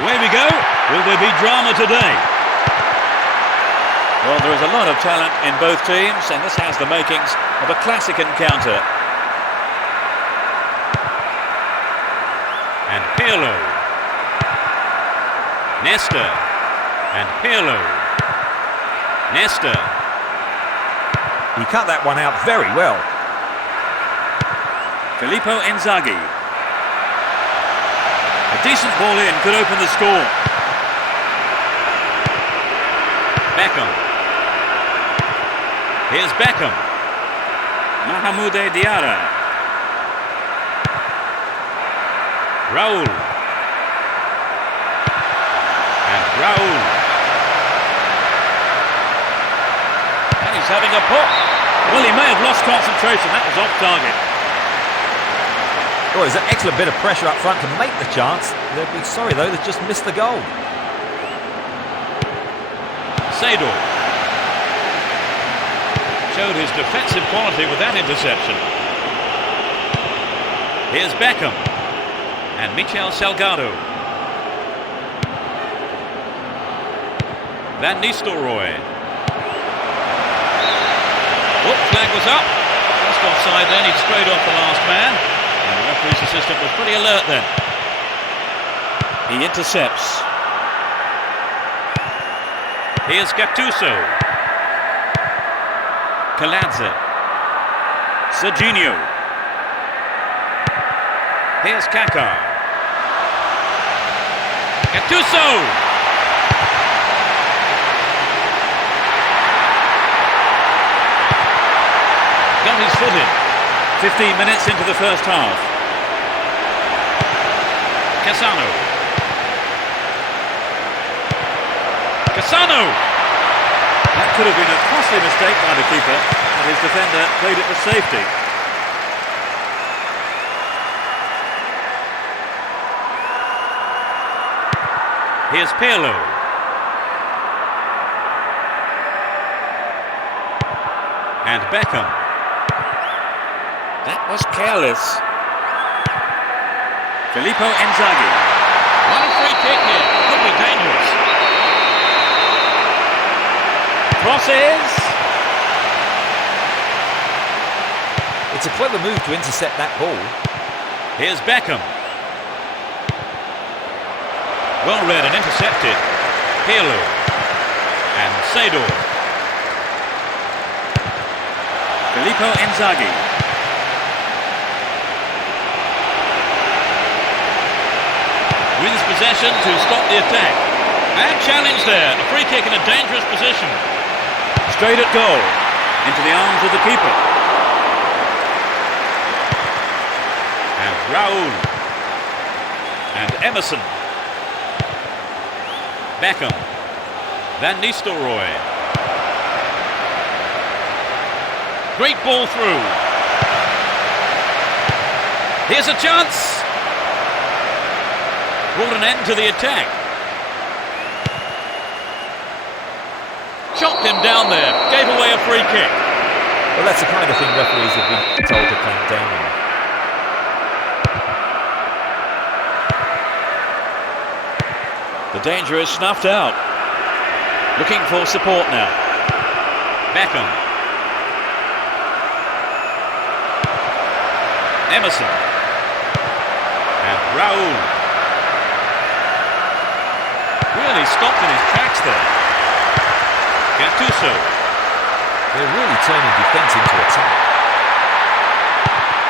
Away we go. Will there be drama today? Well, there is a lot of talent in both teams, and this has the makings of a classic encounter. And Pirlo. Nesta. And Pirlo. Nesta. He cut that one out very well. Filippo Inzaghi. A decent ball in could open the score. Beckham. Here's Beckham. Mahmoud Diarra. Raul. And Raul. And he's having a pop. Well, he may have lost concentration. That was off target. Oh, there's an excellent bit of pressure up front to make the chance. They'll be sorry, though, they've just missed the goal. Seydor showed his defensive quality with that interception. Here's Beckham and Michel Salgado. Van Nistelrooy. Oh, flag was up. Just offside then, he'd straight off the last man. And the referee's assistant was pretty alert then. He intercepts. Here's Gattuso. Kaladze. Serginho. Here's Kaká. Gattuso! Got his foot in. 15 minutes into the first half. Cassano. Cassano! That could have been a costly mistake by the keeper, but his defender played it for safety. Here's Pirlo. And Beckham. That was careless. Filippo Inzaghi. What a free kick here. Could be dangerous. Crosses. It's a clever move to intercept that ball. Here's Beckham. Well read and intercepted. Pirlo. And Seydor. Filippo Inzaghi. Wins possession to stop the attack. And challenge there. A free kick in a dangerous position. Straight at goal. Into the arms of the keeper. And Raul. And Emerson. Beckham. Van Nistelrooy. Great ball through. Here's a chance. Brought an end to the attack. Chopped him down there. Gave away a free kick. Well, that's the kind of thing referees have been told to clamp down on. The danger is snuffed out. Looking for support now. Beckham. Emerson. And Raul. Really stopped in his tracks there. Gattuso. They're really turning defence into attack.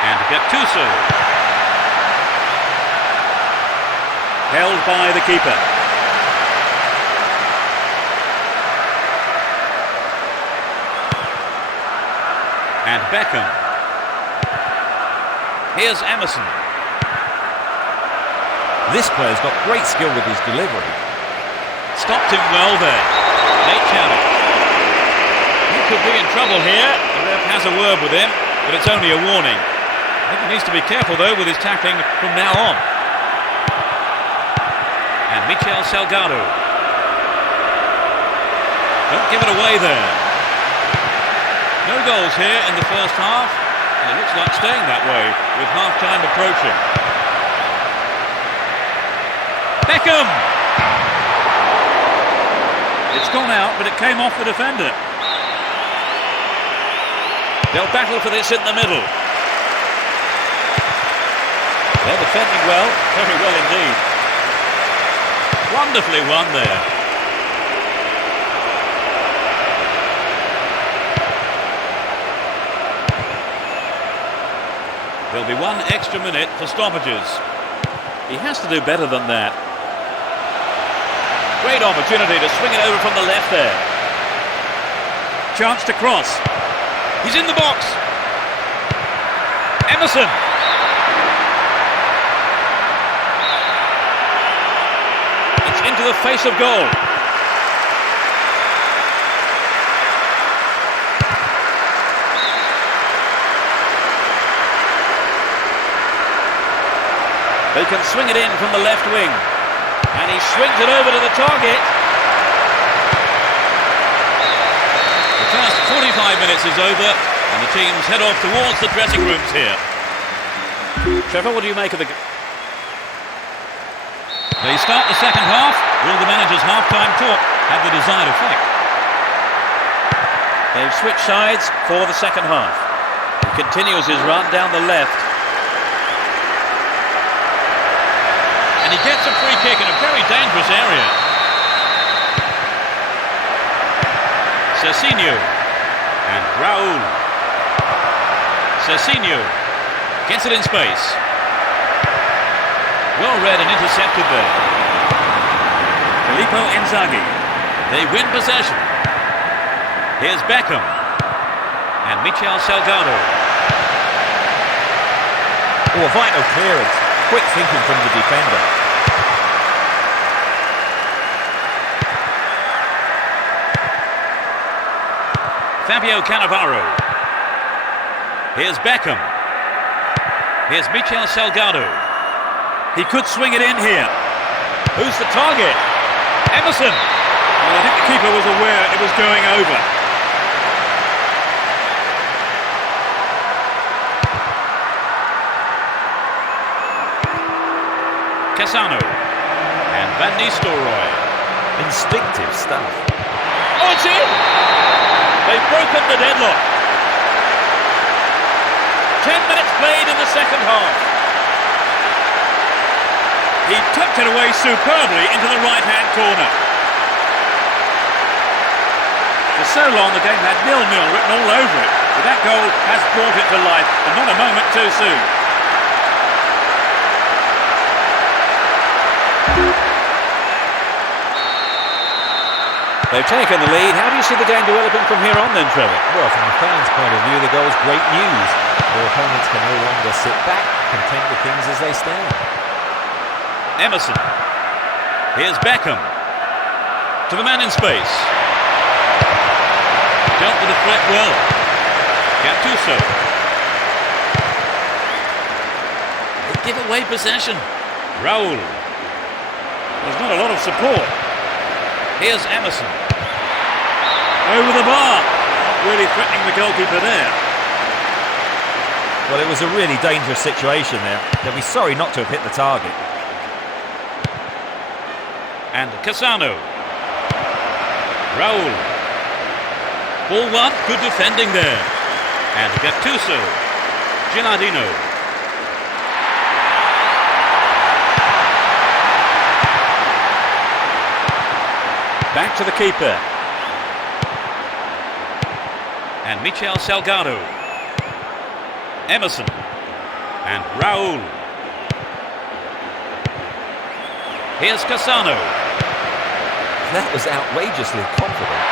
And Gattuso. Held by the keeper. And Beckham. Here's Emerson. This player's got great skill with his delivery. Stopped him well there. Late challenge. He could be in trouble here. The ref has a word with him, but it's only a warning. I think he needs to be careful though with his tackling from now on. And Michel Salgado. Don't give it away there. No goals here in the first half. And it looks like staying that way with half-time approaching. Beckham! It's gone out, but it came off the defender. They'll battle for this in the middle. They're defending well, very well indeed. Wonderfully won there. There'll be one extra minute for stoppages. He has to do better than that. Great opportunity to swing it over from the left there. Chance to cross. He's in the box. Emerson. It's into the face of goal. They can swing it in from the left wing. And he swings it over to the target. The first 45 minutes is over, and the teams head off towards the dressing rooms here. Trevor, what do you make of the... They start the second half. Will the manager's half-time talk have the desired effect? They've switched sides for the second half. He continues his run down the left. And he gets a free kick in a very dangerous area. Cezinho. And Raul. Cezinho. Gets it in space. Well read and intercepted there. Filippo Inzaghi. They win possession. Here's Beckham. And Michel Salgado. Oh, a vital clearance. Quick thinking from the defender. Fabio Cannavaro. Here's Beckham. Here's Michel Salgado. He could swing it in here. Who's the target? Emerson. Well, I think the keeper was aware it was going over. Cassano. And Van Nistelrooy. Instinctive stuff. Oh, it's in! They've broken the deadlock. 10 minutes played in the second half. He tucked it away superbly into the right-hand corner. For so long the game had 0-0 written all over it, but that goal has brought it to life, and not a moment too soon. They've taken the lead. How do you see the game developing from here on then, Trevor? Well, from the fans' point of view, the goal's great news. Their opponents can no longer sit back, content with things as they stand. Emerson. Here's Beckham. To the man in space. Dealt with the threat well. Gattuso. They give away possession. Raul. There's not a lot of support. Here's Emerson. Over the bar. Not really threatening the goalkeeper there. Well, it was a really dangerous situation there. They'll be sorry not to have hit the target. And Cassano. Raul. Ball one, good defending there. And Gattuso, Gilardino. Back to the keeper. And Michel Salgado. Emerson. And Raul. Here's Cassano. That was outrageously confident.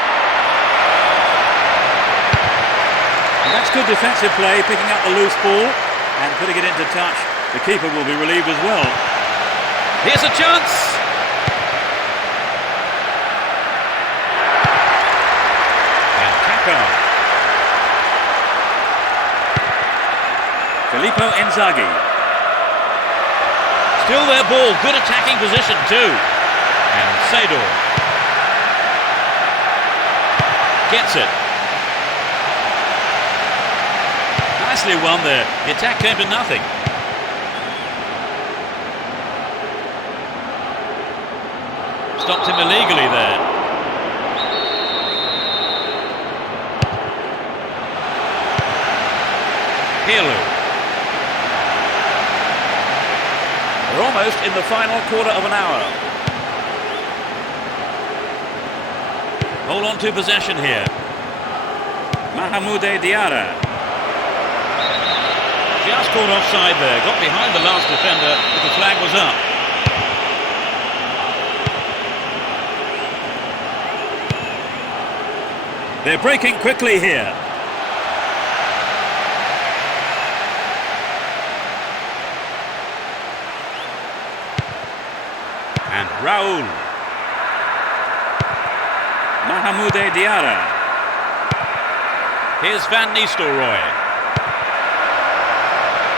And that's good defensive play, picking up the loose ball and putting it into touch. The keeper will be relieved as well. Here's a chance. And Kaká. Filippo Inzaghi. Still their ball, good attacking position too. And Seydor gets it. Nicely won there. The attack came to nothing. Stopped him illegally there. Pirlo. We're almost in the final quarter of an hour. Hold on to possession here. Mahmoud Diarra. Just caught offside there. Got behind the last defender, but the flag was up. They're breaking quickly here. And Raul. Mahmoud Diarra. Here's Van Nistelrooy.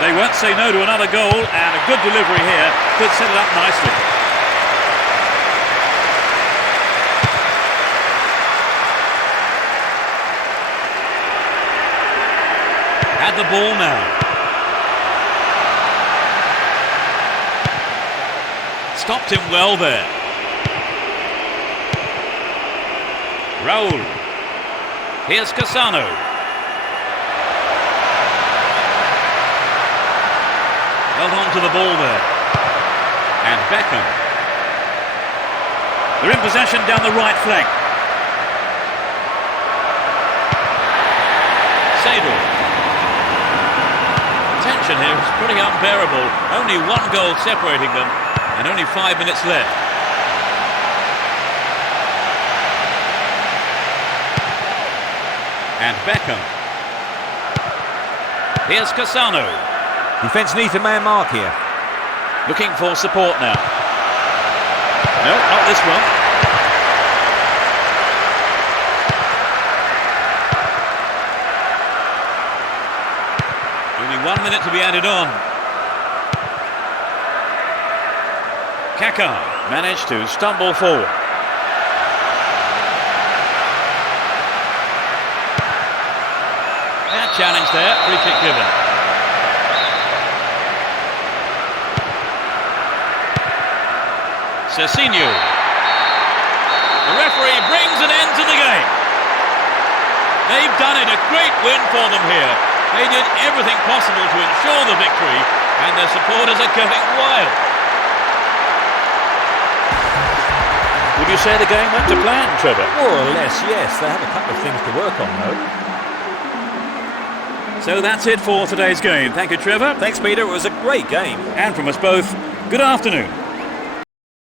They won't say no to another goal, and a good delivery here could set it up nicely. Had the ball now. Stopped him well there. Raul. Here's Cassano. Held on to the ball there. And Beckham. They're in possession down the right flank. Seydor. Tension here is pretty unbearable. Only one goal separating them, and only 5 minutes left. And Beckham. Here's Cassano. Defence needs a man mark here. Looking for support now. No, not this one. Only 1 minute to be added on. Kaká managed to stumble forward. That challenge there, free kick given. Cecinho. The referee brings an end to the game. They've done it, a great win for them here. They did everything possible to ensure the victory, and their supporters are going wild. Would you say the game went to plan, Trevor? More or less, yes. They have a couple of things to work on, though. So that's it for today's game. Thank you, Trevor. Thanks, Peter. It was a great game. And from us both, good afternoon.